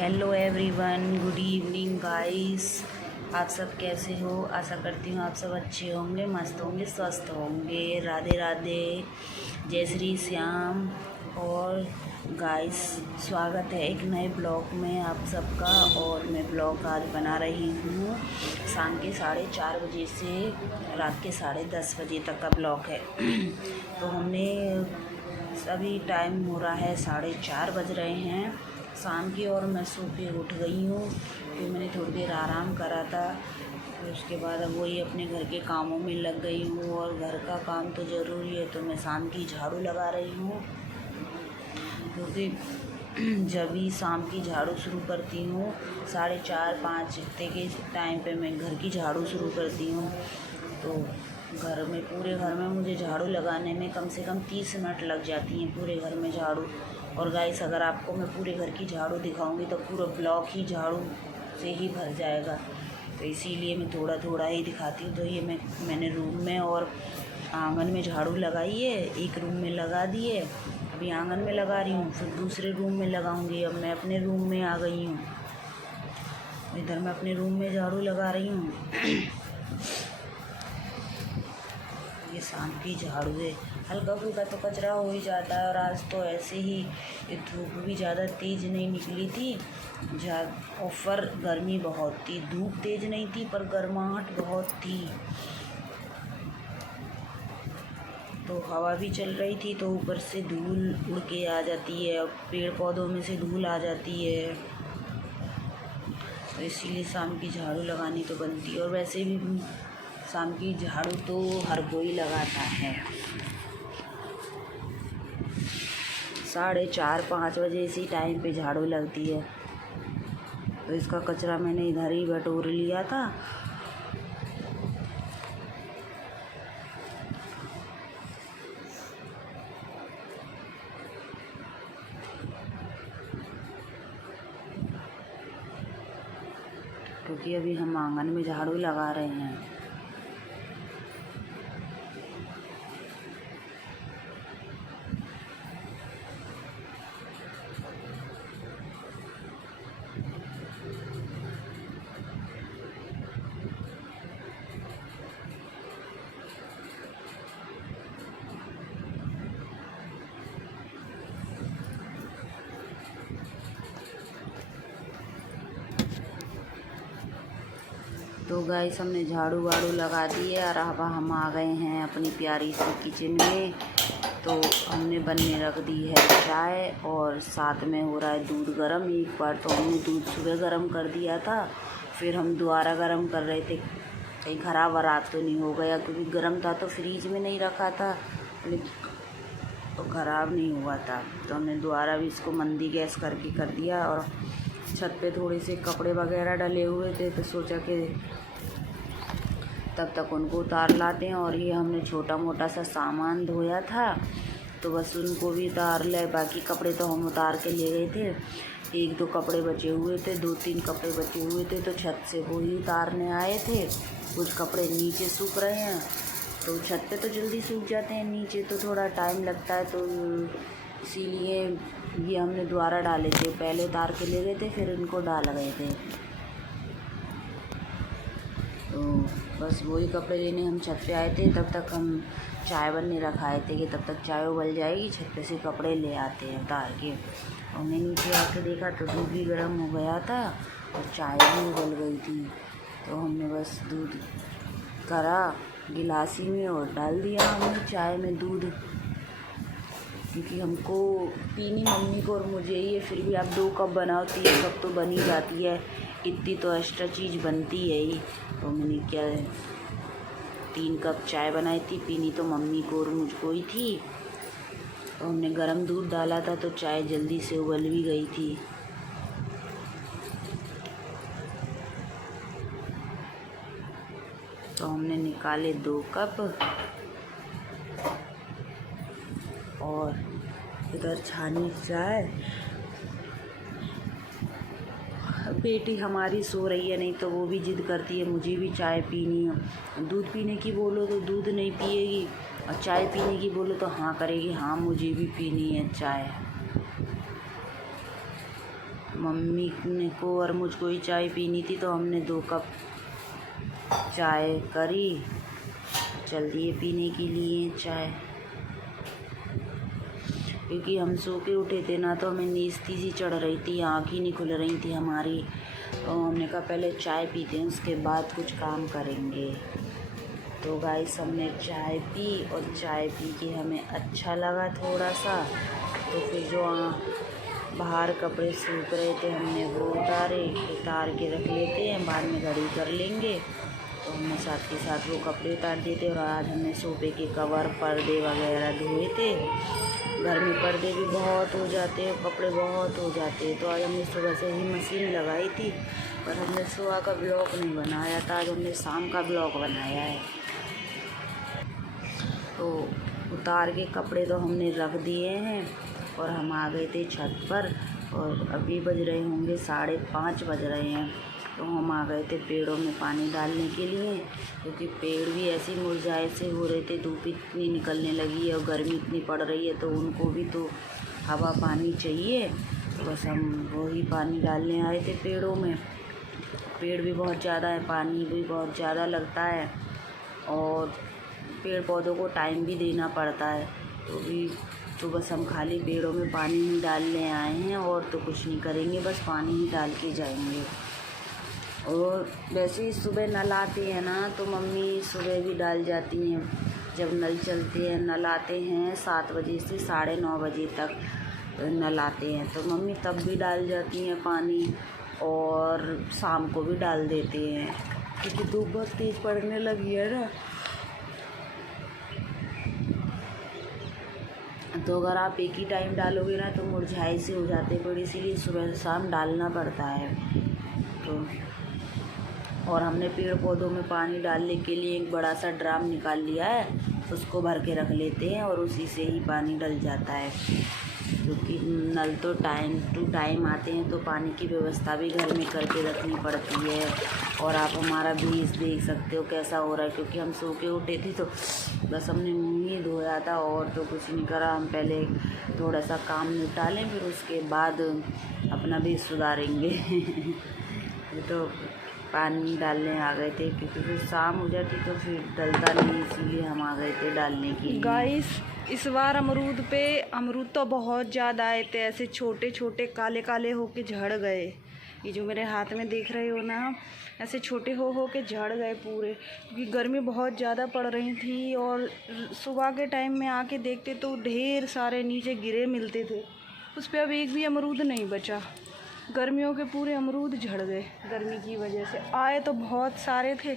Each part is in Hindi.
Hello everyone, good evening guys. आप सब कैसे हो? आशा करती हूँ आप सब अच्छे होंगे, मस्त होंगे, स्वस्थ होंगे। राधे राधे, जय श्री श्याम। और गाइस, स्वागत है एक नए ब्लॉग में आप सबका। और मैं ब्लॉग आज बना रही हूँ शाम के 4:30 बजे से रात के 10:30 बजे तक का ब्लॉग है। तो हमने अभी टाइम हो रहा है 4:30 बज रहे हैं शाम की, और मैं सो के उठ गई हूँ। फिर मैंने थोड़ी देर आराम करा था, फिर उसके बाद अब वही अपने घर के कामों में लग गई हूँ। और घर का काम तो ज़रूरी है, तो मैं शाम की झाड़ू लगा रही हूँ, क्योंकि जब भी शाम की झाड़ू शुरू करती हूँ 4:30-5 के टाइम पे मैं घर की झाड़ू शुरू करती हूँ। तो घर में, पूरे घर में मुझे झाड़ू लगाने में कम से कम 30 मिनट लग जाती हैं, पूरे घर में झाड़ू। और गाइस, अगर आपको मैं पूरे घर की झाड़ू दिखाऊंगी तो पूरा ब्लॉक ही झाड़ू से ही भर जाएगा, तो इसीलिए मैं थोड़ा थोड़ा ही दिखाती हूँ। तो ये मैंने रूम में और आंगन में झाड़ू लगाई है, एक रूम में लगा दी है, अभी आंगन में लगा रही हूँ, फिर दूसरे रूम में लगाऊंगी। अब मैं अपने रूम में आ गई हूँ, इधर मैं अपने रूम में झाड़ू लगा रही हूँ। ये शाम की झाड़ू है, हल्का फुल्का तो कचरा हो ही जाता है। और आज तो ऐसे ही धूप भी ज़्यादा तेज़ नहीं निकली थी, और गर्मी बहुत थी। धूप तेज़ नहीं थी पर गर्माहट बहुत थी, तो हवा भी चल रही थी, तो ऊपर से धूल उड़ के आ जाती है, और पेड़ पौधों में से धूल आ जाती है, तो इसीलिए शाम की झाड़ू लगानी तो बनती है। और वैसे भी शाम की झाड़ू तो हर कोई लगाता है। 4:30-5 बजे इसी टाइम पे झाड़ू लगती है। तो इसका कचरा मैंने इधर ही बटोर लिया था। क्योंकि अभी हम आंगन में झाड़ू लगा रहे हैं। तो गाइस, हमने झाड़ू वाड़ू लगा दी है, और अब हम आ गए हैं अपनी प्यारी सी किचन में। तो हमने बनने रख दी है चाय, और साथ में हो रहा है दूध गरम। एक बार तो हमने दूध सुबह गरम कर दिया था, फिर हम दोबारा गरम कर रहे थे, कहीं ख़राब वराब तो नहीं हो गया, क्योंकि गरम था तो फ्रीज में नहीं रखा था, तो ख़राब नहीं हुआ था। तो हमने दोबारा भी इसको मंदी गैस करके कर दिया। और छत पे थोड़े से कपड़े वगैरह डले हुए थे, तो सोचा कि तब तक उनको उतार लाते हैं। और ये हमने छोटा मोटा सा सामान धोया था, तो बस उनको भी उतार ले। बाकी कपड़े तो हम उतार के ले गए थे, 1-2 कपड़े बचे हुए थे, 2-3 कपड़े बचे हुए थे, तो छत से वो ही उतारने आए थे। कुछ कपड़े नीचे सूख रहे हैं, तो छत पे तो जल्दी सूख जाते हैं, नीचे तो थोड़ा टाइम लगता है, तो इसीलिए ये हमने दोबारा डाले थे। पहले उतार के ले गए थे, फिर इनको डाल गए थे। तो बस वही कपड़े लेने हम छत पे आए थे। तब तक हम चाय बनने रखाए थे कि तब तक चाय उबल जाएगी, छत पे से कपड़े ले आते हैं उतार के। और मैं नीचे आके देखा तो दूध भी गर्म हो गया था और चाय भी उबल गई थी। तो हमने बस दूध करा गिलासी में और डाल दिया हमने चाय में दूध, क्योंकि हमको पीनी मम्मी को और मुझे ही है। फिर भी आप 2 कप बनाओ, 3 कप तो बन ही जाती है, इतनी तो एक्स्ट्रा चीज़ बनती है ही। तो मैंने क्या 3 कप चाय बनाई थी, पीनी तो मम्मी को और मुझको ही थी। तो हमने गरम दूध डाला था, तो चाय जल्दी से उबल भी गई थी। तो हमने निकाले 2 कप, और इधर छानी चाय। बेटी हमारी सो रही है, नहीं तो वो भी जिद करती है मुझे भी चाय पीनी है। दूध पीने की बोलो तो दूध नहीं पिएगी, और चाय पीने की बोलो तो हाँ करेगी, हाँ मुझे भी पीनी है चाय। मम्मी को और मुझको ही चाय पीनी थी, तो हमने 2 कप चाय करी। चल दिए पीने के लिए चाय, क्योंकि हम सो के उठे थे ना, तो हमें नींद सी चढ़ रही थी, आँख ही नहीं खुल रही थी हमारी। तो हमने कहा पहले चाय पीते हैं, उसके बाद कुछ काम करेंगे। तो गाइस हमने चाय पी, और चाय पी के हमें अच्छा लगा थोड़ा सा। तो फिर जो बाहर कपड़े सूख रहे थे हमने वो उतार के रख लेते हैं, बाद में घड़ी कर लेंगे। तो हमने साथ के साथ वो कपड़े उतार दिए थे। और आज हमने सोफे के कवर, पर्दे वगैरह धोए थे। घर में पर्दे भी बहुत हो जाते हैं, कपड़े बहुत हो जाते हैं। तो आज हमने सुबह से ही मशीन लगाई थी, पर हमने सुबह का ब्लॉग नहीं बनाया था। आज हमने शाम का ब्लॉग बनाया है। तो उतार के कपड़े तो हमने रख दिए हैं, और हम आ गए थे छत पर। और अभी बज रहे होंगे 5:30 बज रहे हैं। तो हम आ गए थे पेड़ों में पानी डालने के लिए, क्योंकि पेड़ भी ऐसे मुरझाए से हो रहे थे। धूप इतनी निकलने लगी है और गर्मी इतनी पड़ रही है, तो उनको भी तो हवा पानी चाहिए। तो बस हम वही पानी डालने आए थे पेड़ों में। पेड़ भी बहुत ज़्यादा है, पानी भी बहुत ज़्यादा लगता है, और पेड़ पौधों को टाइम भी देना पड़ता है। तो बस हम खाली पेड़ों में पानी ही डालने आए हैं, और तो कुछ नहीं करेंगे, बस पानी ही डाल के जाएंगे। और वैसे ही सुबह नल आते हैं ना, तो मम्मी सुबह भी डाल जाती हैं। जब नल चलते हैं, नल आते हैं 7 बजे से 9:30 बजे तक नल आते हैं, तो मम्मी तब भी डाल जाती हैं पानी, और शाम को भी डाल देते हैं, क्योंकि धूप बहुत तेज़ पड़ने लगी है ना। तो अगर आप एक ही टाइम डालोगे ना, तो मुरझाए से हो जाते पेड़, इसीलिए सुबह शाम डालना पड़ता है। तो और हमने पेड़ पौधों में पानी डालने के लिए एक बड़ा सा ड्राम निकाल लिया है, उसको भर के रख लेते हैं, और उसी से ही पानी डल जाता है। क्योंकि नल तो टाइम टू टाइम आते हैं, तो पानी की व्यवस्था भी घर में करके रखनी पड़ती है। और आप हमारा भेस देख सकते हो कैसा हो रहा है, क्योंकि हम सो के उठे थे, तो बस हमने मुँह ही धोया था, और तो कुछ नहीं करा। हम पहले थोड़ा सा काम निपटा लें, फिर उसके बाद अपना भेस सुधारेंगे। तो पानी डालने आ गए थे, क्योंकि फिर शाम हो जाती तो फिर डलता नहीं, इसीलिए हम आ गए थे डालने के लिए। गाइस इस बार अमरूद तो बहुत ज़्यादा आए थे, ऐसे छोटे छोटे काले काले होके झड़ गए। ये जो मेरे हाथ में देख रहे हो ना, ऐसे छोटे हो के झड़ गए पूरे, क्योंकि गर्मी बहुत ज़्यादा पड़ रही थी। और सुबह के टाइम में आके देखते तो ढेर सारे नीचे गिरे मिलते थे, उस पर अब एक भी अमरूद नहीं बचा। गर्मियों के पूरे अमरूद झड़ गए गर्मी की वजह से। आए तो बहुत सारे थे,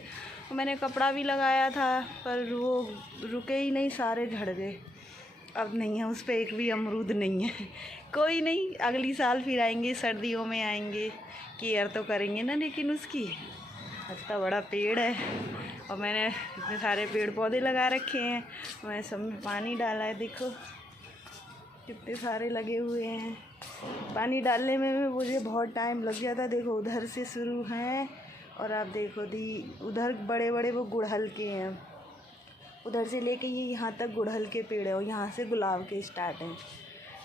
मैंने कपड़ा भी लगाया था, पर वो रुके ही नहीं, सारे झड़ गए। अब नहीं है, उस पर एक भी अमरूद नहीं है। कोई नहीं, अगली साल फिर आएंगे, सर्दियों में आएंगे, केयर तो करेंगे ना। लेकिन उसकी इतना बड़ा पेड़ है, और मैंने इतने सारे पेड़ पौधे लगा रखे हैं, मैं सब में पानी डाला है। देखो कितने सारे लगे हुए हैं। पानी डालने में मुझे बहुत टाइम लग गया था। देखो उधर से शुरू हैं, और आप देखो उधर बड़े बड़े वो गुड़हल के हैं, उधर से लेके ये यहाँ तक गुड़हल के पेड़ है, और यहाँ से गुलाब के स्टार्ट हैं।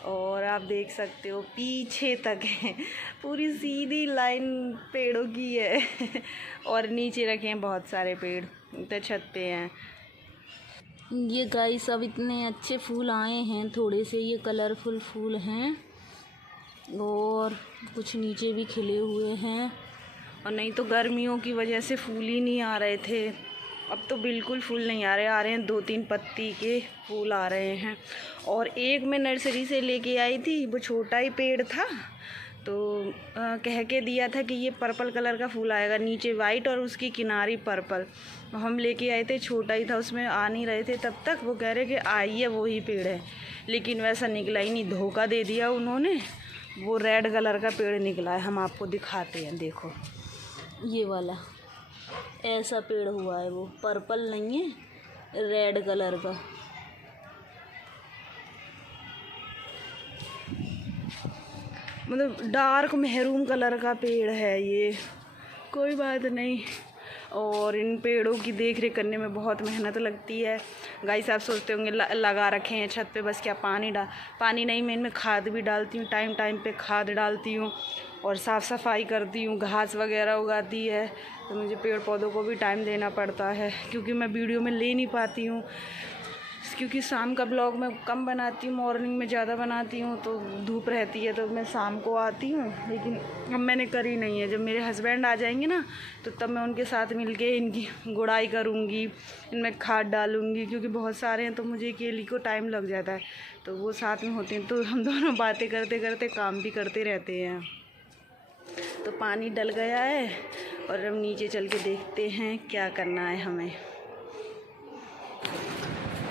और आप देख सकते हो पीछे तक है, पूरी सीधी लाइन पेड़ों की है। और नीचे रखे हैं बहुत सारे पेड़, तो छत पे हैं। ये गाइस अब इतने अच्छे फूल आए हैं, थोड़े से ये कलरफुल फूल हैं, और कुछ नीचे भी खिले हुए हैं। और नहीं तो गर्मियों की वजह से फूल ही नहीं आ रहे थे, अब तो बिल्कुल फूल नहीं आ रहे हैं 2-3 पत्ती के फूल आ रहे हैं। और एक मैं नर्सरी से लेके आई थी, वो छोटा ही पेड़ था, तो कह के दिया था कि ये पर्पल कलर का फूल आएगा, नीचे वाइट और उसकी किनारी पर्पल। हम लेके आए थे, छोटा ही था, उसमें आ नहीं रहे थे तब तक। वो कह रहे कि आइए वही पेड़ है, लेकिन वैसा निकला ही नहीं, धोखा दे दिया उन्होंने। वो रेड कलर का पेड़ निकला है, हम आपको दिखाते हैं। देखो ये वाला ऐसा पेड़ हुआ है, वो पर्पल नहीं है, रेड कलर का। मतलब डार्क मेहरून कलर का पेड़ है ये। कोई बात नहीं, और इन पेड़ों की देख रेख करने में बहुत मेहनत लगती है। गाइस आप सोचते होंगे लगा रखे हैं छत पे, बस क्या पानी नहीं, मैं इनमें खाद भी डालती हूँ, टाइम टाइम पे खाद डालती हूँ। और साफ़ सफाई करती हूँ, घास वगैरह उगाती है। तो मुझे पेड़ पौधों को भी टाइम देना पड़ता है, क्योंकि मैं वीडियो में ले नहीं पाती हूँ, क्योंकि शाम का ब्लॉग मैं कम बनाती हूँ, मॉर्निंग में ज़्यादा बनाती हूँ, तो धूप रहती है तो मैं शाम को आती हूँ। लेकिन अब मैंने करी नहीं है। जब मेरे हस्बैंड आ जाएंगे ना, तो तब मैं उनके साथ मिलके इनकी गुड़ाई करूँगी, इनमें खाद डालूँगी, क्योंकि बहुत सारे हैं तो मुझे अकेली को टाइम लग जाता है। तो वो साथ में होते हैं तो हम दोनों बातें करते करते काम भी करते रहते हैं। तो पानी डल गया है और अब नीचे चल के देखते हैं क्या करना है हमें।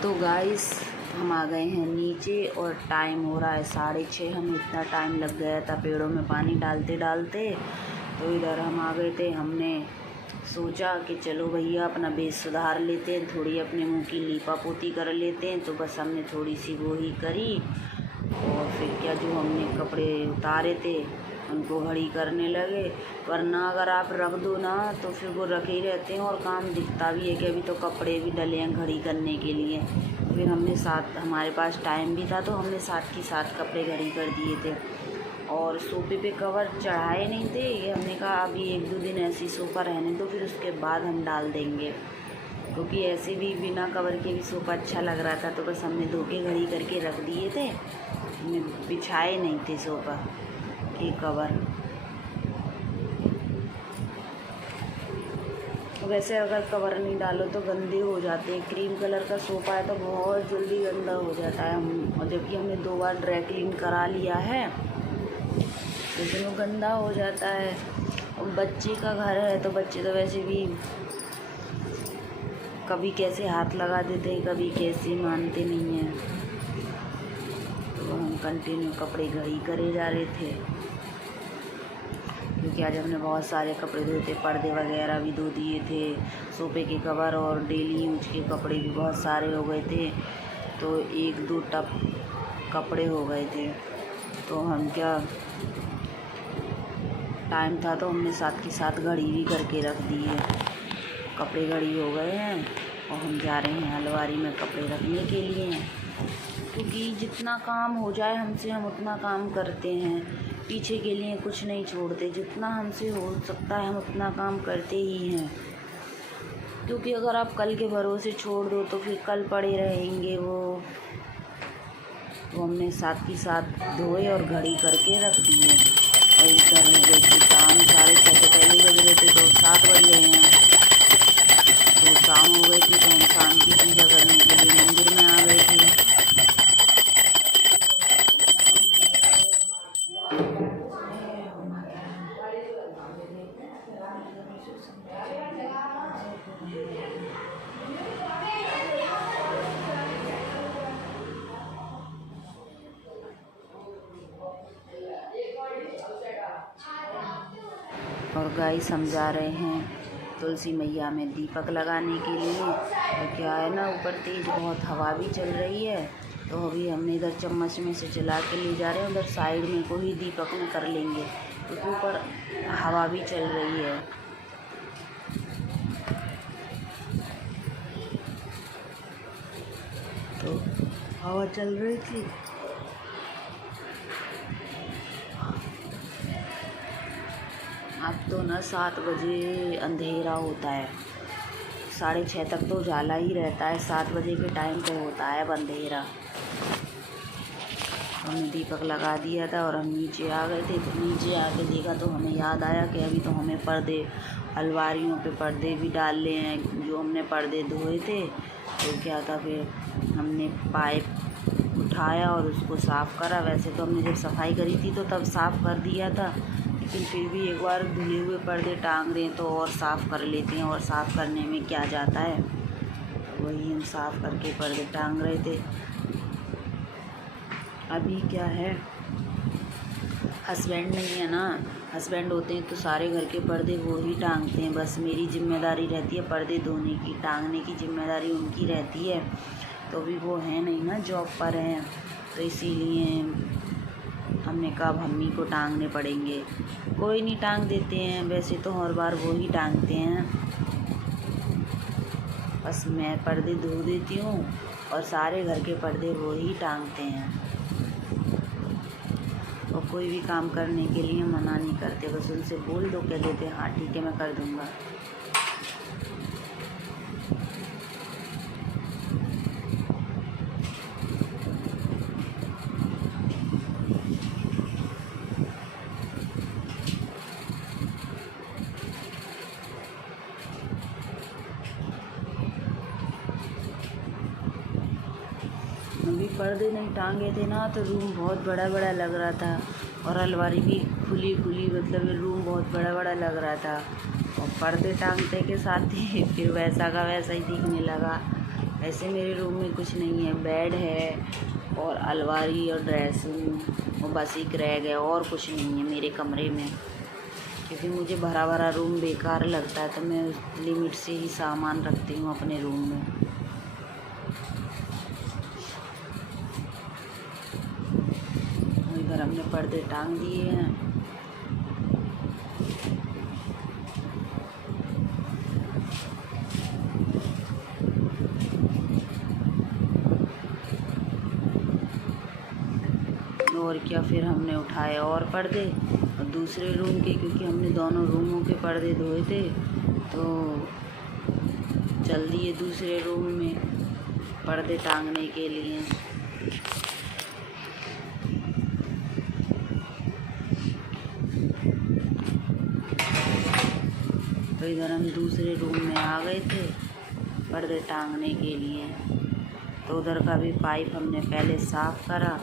तो गाइस हम आ गए हैं नीचे और टाइम हो रहा है 6:30। हमें इतना टाइम लग गया था पेड़ों में पानी डालते डालते। तो इधर हम आ गए थे। हमने सोचा कि चलो भैया अपना बेस सुधार लेते हैं, थोड़ी अपने मुंह की लीपा पोती कर लेते हैं। तो बस हमने थोड़ी सी वो ही करी और फिर क्या, जो हमने कपड़े उतारे थे उनको घड़ी करने लगे। वरना अगर आप रख दो ना तो फिर वो रखे ही रहते हैं और काम दिखता भी है कि अभी तो कपड़े भी डले हैं घड़ी करने के लिए। फिर हमने हमारे पास टाइम भी था तो हमने साथ की साथ कपड़े घड़ी कर दिए थे। और सोफे पे कवर चढ़ाए नहीं थे, ये हमने कहा अभी 1-2 दिन ऐसी सोफ़ा रहने दो, फिर उसके बाद हम डाल देंगे, क्योंकि ऐसे भी बिना कवर के भी सोफ़ा अच्छा लग रहा था। तो बस हमने धो के घड़ी करके रख दिए थे, हमने बिछाए नहीं थे सोफ़ा के कवर। वैसे अगर कवर नहीं डालो तो गंदे हो जाते हैं। क्रीम कलर का सोफ़ा है तो बहुत जल्दी गंदा हो जाता है। और जबकि हमने 2 बार ड्राई क्लीन करा लिया है, लेकिन वो गंदा हो जाता है। और बच्चे का घर है तो बच्चे तो वैसे भी कभी कैसे हाथ लगा देते हैं, कभी कैसे मानते नहीं हैं। तो हम कंटिन्यू कपड़े घड़ी करे जा रहे थे, क्योंकि आज हमने बहुत सारे कपड़े धोए थे। पर्दे वगैरह भी धो दिए थे, सोफ़े के कवर और डेली यूज के कपड़े भी बहुत सारे हो गए थे। तो 1-2 टब कपड़े हो गए थे। तो हम क्या, टाइम था तो हमने साथ के साथ घड़ी भी करके रख दी है। कपड़े घड़ी हो गए हैं और हम जा रहे हैं अलमारी में कपड़े रखने के लिए, क्योंकि जितना काम हो जाए हमसे हम उतना काम करते हैं, पीछे के लिए कुछ नहीं छोड़ते। जितना हमसे हो सकता है हम उतना काम करते ही हैं, क्योंकि अगर आप कल के भरोसे छोड़ दो तो फिर कल पड़े रहेंगे वो हमने साथ ही साथ धोए और घड़ी करके रख दिए। और इधर हो गई थी शाम, 6:30 से पहले बज रहे थे तो 7 बज गए हैं। तो शाम हो गई थी तो हम शाम की पूजा करने के लिए मंदिर में आ गए थे। और गाइस हम जा रहे हैं तुलसी मैया में दीपक लगाने के लिए। तो क्या है ना, ऊपर तेज़ बहुत हवा भी चल रही है, तो अभी हमने इधर चम्मच में से चला के ले जा रहे हैं। उधर साइड में को ही दीपक में कर लेंगे, क्योंकि ऊपर हवा भी चल रही है। तो हवा चल रही थी। अब तो ना 7 बजे अंधेरा होता है, 6:30 तक तो उजाला ही रहता है, 7 बजे के टाइम पे होता है अब अंधेरा। हमने दीपक लगा दिया था और हम नीचे आ गए थे। तो नीचे आके देखा तो हमें याद आया कि अभी तो हमें पर्दे, अलमारियों पे पर्दे भी डालने हैं, जो हमने पर्दे धोए थे। तो क्या था, फिर हमने पाइप उठाया और उसको साफ़ करा। वैसे तो हमने जब सफाई करी थी तो तब साफ़ कर दिया था, लेकिन फिर भी एक बार धुले हुए पर्दे टांग दें तो और साफ़ कर लेते हैं, और साफ़ करने में क्या जाता है। वही हम साफ़ करके पर्दे टांग रहे थे। अभी क्या है, हस्बैंड नहीं है ना, हस्बैंड होते हैं तो सारे घर के पर्दे वो ही टांगते हैं। बस मेरी जिम्मेदारी रहती है पर्दे धोने की, टांगने की जिम्मेदारी उनकी रहती है। तो अभी वो है नहीं ना, जॉब पर हैं, तो इसीलिए हमने कहा अब हम ही को टांगने पड़ेंगे। कोई नहीं, टांग देते हैं, वैसे तो हर बार वो ही टांगते हैं। बस मैं पर्दे धो देती हूँ और सारे घर के पर्दे वो ही टांगते हैं। और कोई भी काम करने के लिए मना नहीं करते, बस उनसे बोल दो, कह देते हाँ ठीक है मैं कर दूँगा। अभी पर्दे नहीं टांगे थे ना तो रूम बहुत बड़ा बड़ा लग रहा था, और अलमारी भी खुली खुली, मतलब रूम बहुत बड़ा बड़ा लग रहा था। और पर्दे टांगते के साथ ही फिर वैसा का वैसा ही दिखने लगा। ऐसे मेरे रूम में कुछ नहीं है, बेड है और अलमारी और ड्रेसिंग और बस एक रह गया, और कुछ नहीं है मेरे कमरे में। क्योंकि मुझे भरा भरा रूम बेकार लगता है, तो मैं उस लिमिट से ही सामान रखती हूँ अपने रूम में। इधर हमने पर्दे टांग दिए हैं। और क्या, फिर हमने उठाए और पर्दे और दूसरे रूम के, क्योंकि हमने दोनों रूमों के पर्दे धोए थे, तो चल दिए दूसरे रूम में पर्दे टांगने के लिए। तो इधर हम दूसरे रूम में आ गए थे पर्दे टांगने के लिए। तो उधर का भी पाइप हमने पहले साफ़ करा।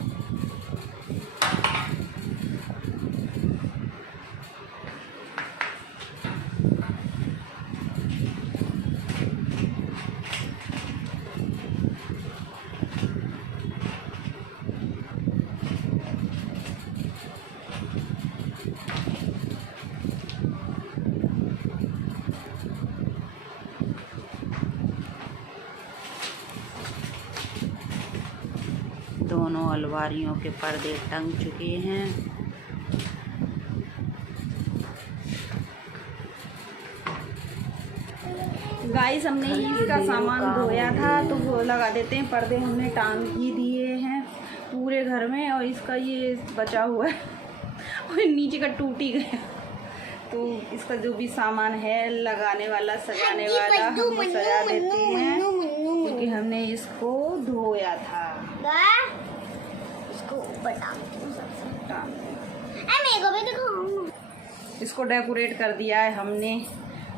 दोनों अलमारियों के पर्दे टंग चुके हैं। गाइस हमने इसका सामान धोया था तो वो लगा देते हैं, पर्दे हमने टांग ही दिए हैं पूरे घर में। और इसका ये बचा हुआ है और नीचे का टूट ही गया, तो इसका जो भी सामान है लगाने वाला सजाने वाला हम वो सजा देते हैं, क्योंकि हमने इसको धोया था। इसको डेकोरेट कर दिया है हमने,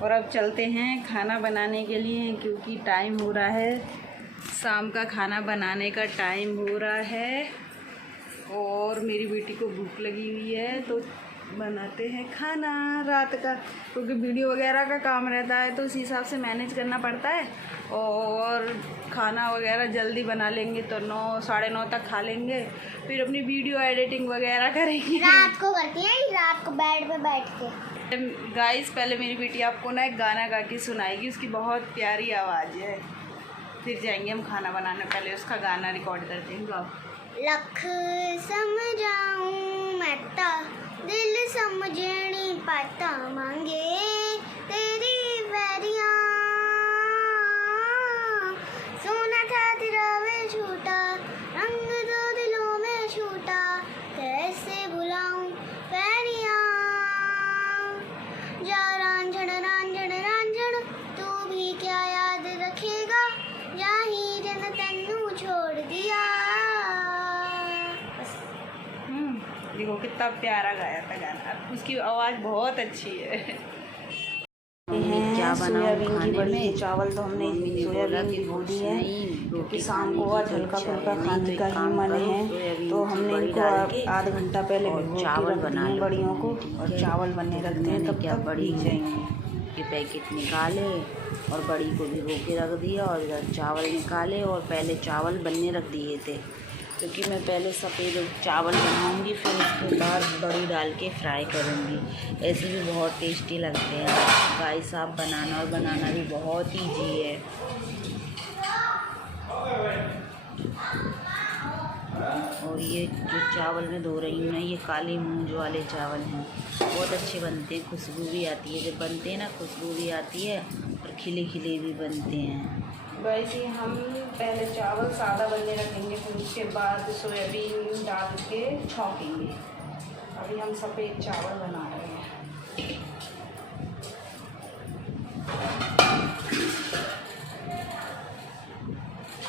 और अब चलते हैं खाना बनाने के लिए, क्योंकि टाइम हो रहा है, शाम का खाना बनाने का टाइम हो रहा है और मेरी बेटी को भूख लगी हुई है। तो बनाते हैं खाना रात का, क्योंकि वीडियो वगैरह का काम रहता है तो उसी हिसाब से मैनेज करना पड़ता है। और खाना वगैरह जल्दी बना लेंगे तो 9 साढ़े 9 तक खा लेंगे, फिर अपनी वीडियो एडिटिंग वगैरह करेंगे। रात को करती हैं, रात को बेड पे बैठ के। गाइस पहले मेरी बेटी आपको ना एक गाना गा के सुनाएगी, उसकी बहुत प्यारी आवाज़ है, फिर जाएंगे हम खाना बनाने। पहले उसका गाना रिकॉर्ड करते हैं, गाओ। लख समझाऊं मैं ता दिल समझनी पाता मांगे तेरी वैरिया, सोना था तेरा वे छूटा रंग दो दिलों में छूटा, कैसे भुलाऊं वैरिया, जा रांझण रांझण रांझण तू भी क्या याद रखेगा, या ही जन तन्नू छोड़ दिया। देखो कितना प्यारा गाया था गाना, उसकी आवाज़ बहुत अच्छी है। क्या बनाऊं सोयाबीन की खाने बड़ी में? चावल तो हमने सोयाबीन की धो दी है, क्योंकि शाम को आज हल्का फुल्का खाने का ही मन है, तो हमने इनको आधा घंटा पहले भिगो के रख दिए हैं बड़ियों को, और चावल बनने रखते हैं तब तक भीग जाएंगे। के पैकेट निकाले और बड़ी को भिगो के रख दिया, और इधर चावल निकाले और पहले चावल बनने रख दिए थे, क्योंकि मैं पहले सफ़ेद चावल बनाऊंगी, फिर उसके बाद बड़ी डाल के फ्राई करूंगी। ऐसे भी बहुत टेस्टी लगते हैं। गाइस आप बनाना, और बनाना भी बहुत ईजी है। और ये जो चावल मैं धो रही हूँ ना, ये काली मूंज वाले चावल हैं, बहुत अच्छे बनते हैं, खुशबू भी आती है, जब बनते हैं ना खुशबू भी आती है और खिले खिले भी बनते हैं। वैसे हम पहले चावल सादा बनने रखेंगे, फिर उसके बाद सोयाबीन डाल के छौंकेंगे। अभी हम सफ़ेद चावल बना रहे हैं।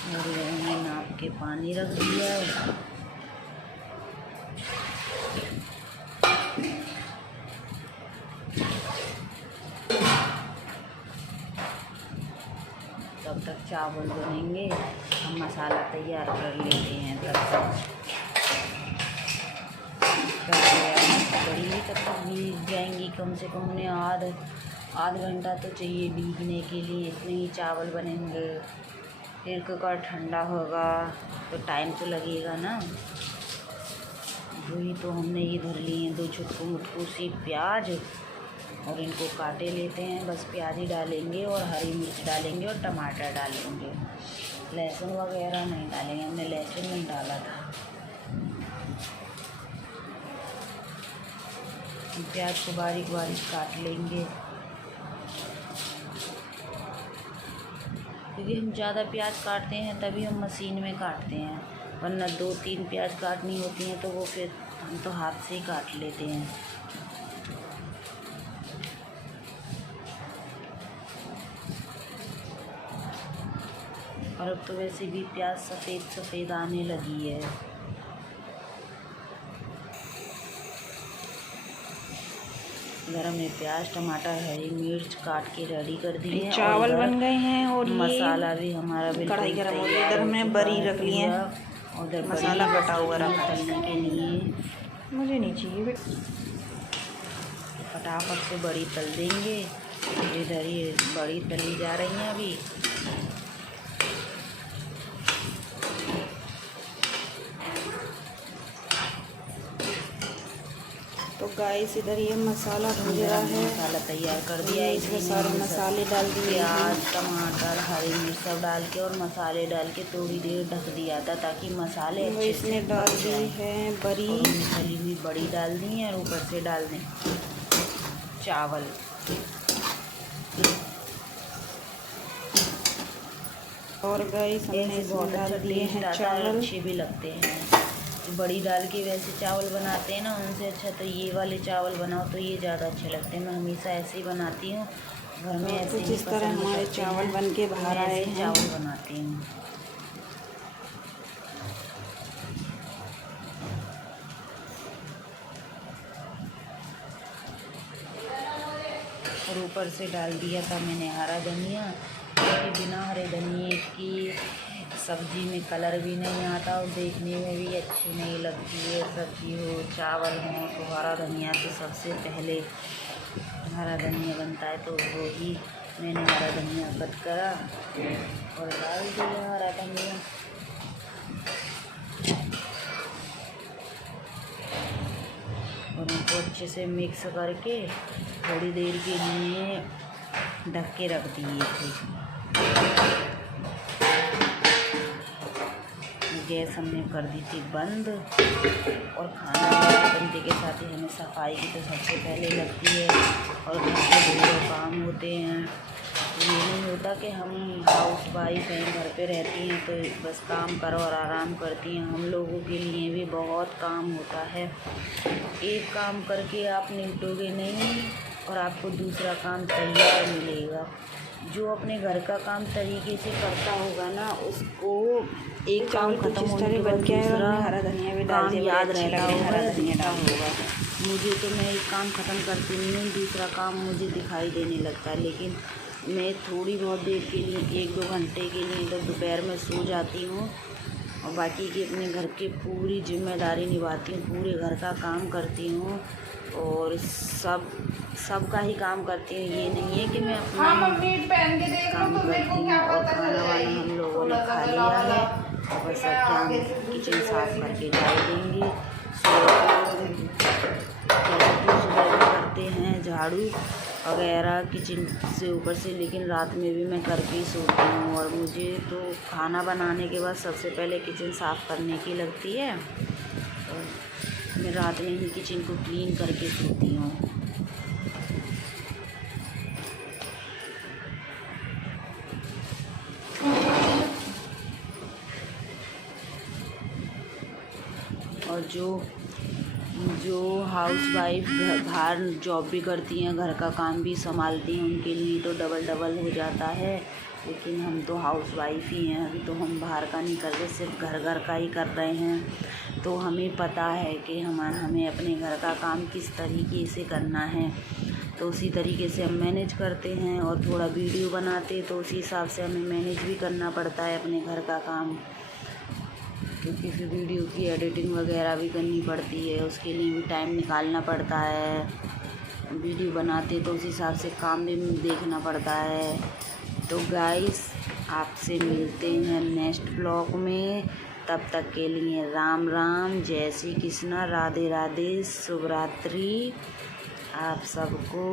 और मैंने नाप के पानी रख दिया है। तब तक चावल बनेंगे, हम मसाला तैयार कर लेते हैं। तब तक बड़ी तब तक भीग जाएंगी। कम से कम उन्हें आध घंटा तो चाहिए भीगने के लिए। इतने ही चावल बनेंगे। फिर कुकर ठंडा होगा तो टाइम तो लगेगा ना। वही तो हमने ये धर लिए हैं 2 छुटकू मुटकू सी प्याज, और इनको काटे लेते हैं। बस प्याज ही डालेंगे और हरी मिर्च डालेंगे और टमाटर डालेंगे। लहसुन वगैरह नहीं डालेंगे, हमने लहसुन नहीं डाला था। प्याज को बारीक बारीक काट लेंगे, क्योंकि हम ज़्यादा प्याज काटते हैं तभी हम मशीन में काटते हैं, वरना 2-3 प्याज काटनी होती हैं तो वो फिर हम तो हाथ से ही काट लेते हैं। और अब तो वैसे भी प्याज सफ़ेद आने लगी है। इधर हमने प्याज टमाटर हरी मिर्च काट के रेडी कर दिए हैं। चावल बन गए हैं और मसाला भी हमारा बिल्कुल कढ़ाई गर्म हो गई। इधर हमने बरी रख ली है, उधर मसाला बटा हुआ रखा है तलने के लिए। मुझे नहीं चाहिए। फटाफट से बड़ी तल देंगे। इधर ये बड़ी तली जा रही हैं अभी। तो गाइस इधर ये मसाला भुन रहा है। मसाला तैयार कर दिया है। इसमें सारे मसाले डाल दिए, प्याज टमाटर हरी मिर्च सब डाल के और मसाले डाल के थोड़ी देर ढक दिया था ताकि मसाले अच्छे से इसमें डाल दी है बरी, तली हुई बड़ी डाल दी है और ऊपर से डाल दें चावल। और गाइस हमने इसमें डाल दिए हैं चावल। अच्छे भी लगते हैं। बड़ी डाल के वैसे चावल बनाते हैं ना, उनसे अच्छा तो ये वाले चावल बनाओ तो ये ज़्यादा अच्छे लगते हैं। मैं हमेशा ऐसे ही बनाती हूँ घर में। ऐसे जिस तरह हमारे चावल बन के बाहर आए हैं, चावल बनाती हूँ। और ऊपर से डाल दिया था मैंने हरा धनिया, क्योंकि बिना हरे धनिए की सब्ज़ी में कलर भी नहीं आता और देखने में भी अच्छी नहीं लगती है। सब्ज़ी हो चावल हो तो हरा धनिया तो सबसे पहले हरा धनिया बनता है। तो वो ही मैंने हरा धनिया कट करा और डाल दिया हरा धनिया। और उनको अच्छे से मिक्स करके थोड़ी देर के लिए ढक के रख दिए थे। गैस हमने कर दी थी बंद। और खाना बनने के साथ ही हमें सफाई की तो सबसे पहले लगती है और घर के दूसरे काम होते हैं। ये नहीं होता कि हम हाउस वाइफ हैं, घर पे रहती हैं तो बस काम करो और आराम करती हैं। हम लोगों के लिए भी बहुत काम होता है। एक काम करके आप निपटोगे नहीं और आपको दूसरा काम तैयार मिलेगा। जो अपने घर का काम तरीके से करता होगा ना, उसको एक काम खत्म होने के बाद दूसरा हरा धनिया भी काम याद रहता होगा। हरा धनिया होगा मुझे तो मैं एक काम ख़त्म करती नहीं हूँ, दूसरा काम मुझे दिखाई देने लगता है। लेकिन मैं थोड़ी बहुत देर के लिए 1-2 घंटे के लिए तो दोपहर में सो जाती हूँ और बाकी की अपने घर की पूरी जिम्मेदारी निभाती हूँ। पूरे घर का काम करती हूँ और सबका ही काम करती हूँ। ये नहीं है कि मैं अपना काम करती हूँ। और खाना वाना हम लोगों ने खा लिया है और बस अब हम किचन साफ करके डाल देंगे। सुबह करते हैं झाड़ू वगैरह किचन से ऊपर से, लेकिन रात में भी मैं करके ही सोती हूँ। और मुझे तो खाना बनाने के बाद सबसे पहले किचन साफ़ करने की लगती है। और मैं रात में ही किचन को क्लीन करके सोती हूँ। और जो जो हाउसवाइफ बाहर जॉब भी करती हैं, घर का काम भी संभालती हैं, उनके लिए तो डबल हो जाता है। लेकिन हम तो हाउसवाइफ ही हैं, अभी तो हम बाहर का नहीं कर रहे, सिर्फ घर का ही कर रहे हैं। तो हमें पता है कि हमें अपने घर का काम किस तरीके से करना है, तो उसी तरीके से हम मैनेज करते हैं। और थोड़ा वीडियो बनाते तो उसी हिसाब से हमें मैनेज भी करना पड़ता है अपने घर का काम, क्योंकि फिर वीडियो की एडिटिंग वगैरह भी करनी पड़ती है, उसके लिए भी टाइम निकालना पड़ता है। वीडियो बनाते तो उस हिसाब से काम भी देखना पड़ता है। तो गाइस, आपसे मिलते हैं नेक्स्ट ब्लॉग में। तब तक के लिए राम राम, जय श्री कृष्णा, राधे राधे, शुभ रात्रि आप सबको।